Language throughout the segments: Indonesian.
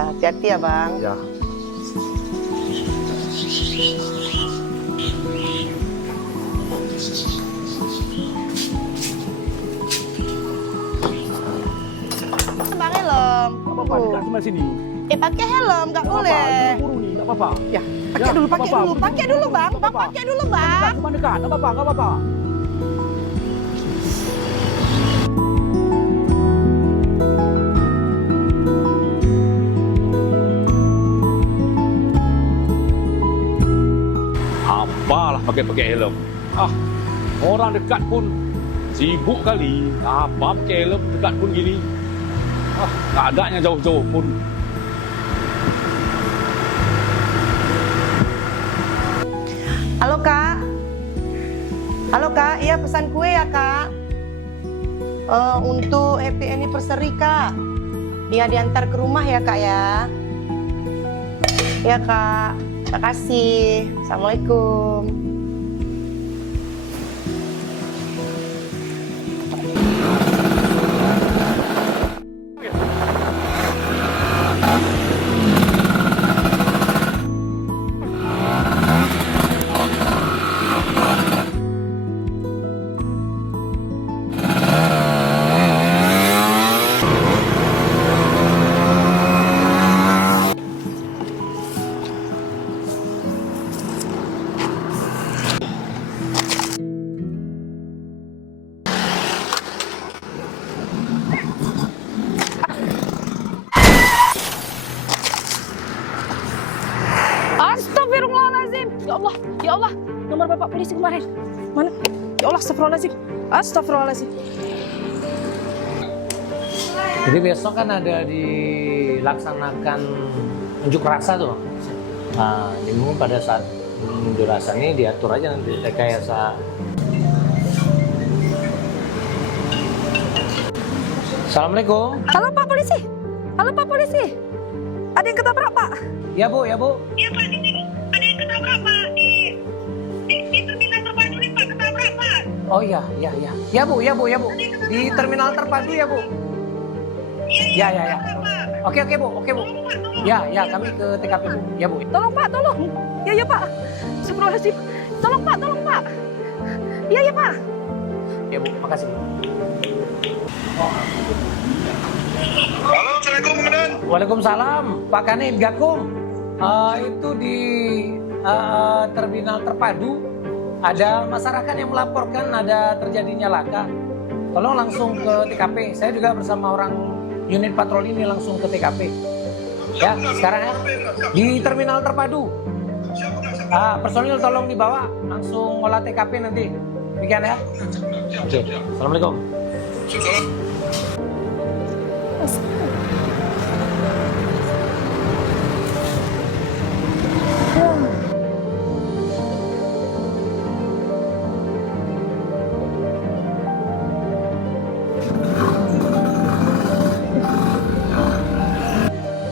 Ya, hati-hati ya Bang. Ya. Bang helm. Apa-apa, dekat sebelah sini. Pakai helm, nggak boleh. Apa-apa, buru nih, nggak apa-apa. Ya, pakai dulu, pakai dulu, pakai dulu Bang. Bang, pakai dulu Bang. Cuma dekat, nggak apa-apa, nggak apa-apa. Apalah pakai helm. Orang dekat pun sibuk kali. Apa pakai helm dekat pun gini. Tak adanya jauh-jauh pun. Halo Kak. Halo Kak, iya pesan kue ya Kak. Untuk happy anniversary Kak. Dia diantar ke rumah ya Kak ya. Ya Kak, terima kasih. Assalamualaikum. Astagfirullahaladzim. Ya Allah, nomor bapak polisi kemarin. Mana? Ya Allah, astagfirullahaladzim. Astagfirullahaladzim. Jadi besok kan ada dilaksanakan unjuk rasa tuh. Nah, jadi mungkin pada saat unjuk rasa ini diatur aja nanti rekayasa. Assalamualaikum. Halo Pak Polisi. Halo Pak Polisi. Ada yang ketabrak Pak. Ya Bu, ya Bu. Iya Pak, di sini ada yang ketabrak Pak di terminal terpadu nih Pak, ketabrak Pak. Oh iya, iya, iya. Ya Bu, ya Bu, ya Bu. Di terminal terpadu ya Bu. Ya, ya, ya. Oke Bu, oke Bu. Ya, ya, kami ke TKP Bu. Ya Bu. Tolong Pak, tolong. Ya Pak. Astagfirullahaladzim. Tolong Pak. Ya Pak. Ya Bu, makasih Bu. Halo, Assalamualaikum Komandan. Waalaikumsalam, Pak Kanib Gakum. Itu di terminal terpadu ada masyarakat yang melaporkan ada terjadinya laka. Tolong langsung ke TKP. Saya juga bersama orang unit patroli ini langsung ke TKP. Ya, sekarang ya di terminal terpadu. Personil tolong dibawa langsung olah TKP nanti. Demikian ya. Oke. Assalamualaikum.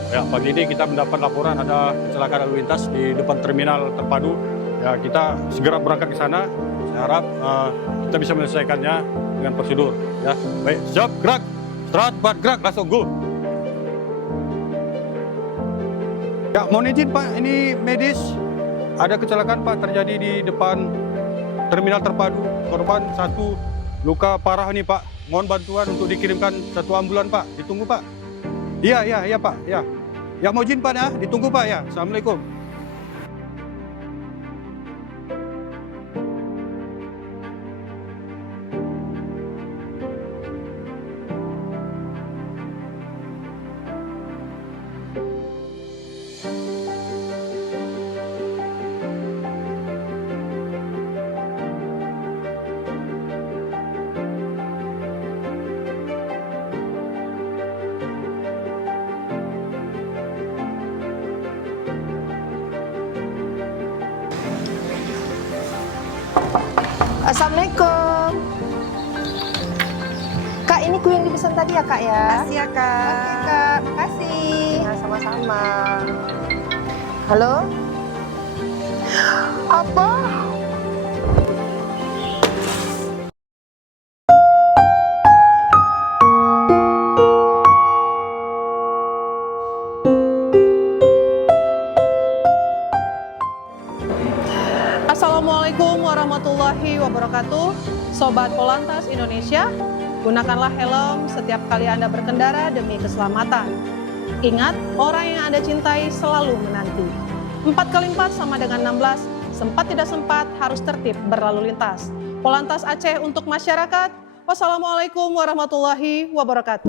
Ya, pagi ini kita mendapat laporan ada kecelakaan lalu lintas di depan terminal terpadu. Ya, kita segera berangkat ke sana. Saya harap kita bisa menyelesaikannya dengan prosedur. Ya, baik, siap, gerak, start, gerak, langsung go. Ya, mohon izin Pak, ini medis. Ada kecelakaan Pak terjadi di depan terminal terpadu. Korban satu luka parah nih Pak. Mohon bantuan untuk dikirimkan satu ambulan Pak. Ditunggu Pak. Iya Pak, ya. Ya mau izin Pak ya, ditunggu Pak ya. Assalamualaikum. Assalamualaikum. Kak, ini kue yang dipesan tadi ya Kak ya? Makasih ya Kak. Oke Kak, makasih. Ya, sama-sama. Halo? Apa? warahmatullahi wabarakatuh. Sobat Polantas Indonesia, gunakanlah helm setiap kali Anda berkendara demi keselamatan. Ingat, orang yang Anda cintai selalu menanti. 4 kali 4 sama dengan 16, sempat tidak sempat harus tertib berlalu lintas. Polantas Aceh untuk masyarakat. Wassalamualaikum warahmatullahi wabarakatuh.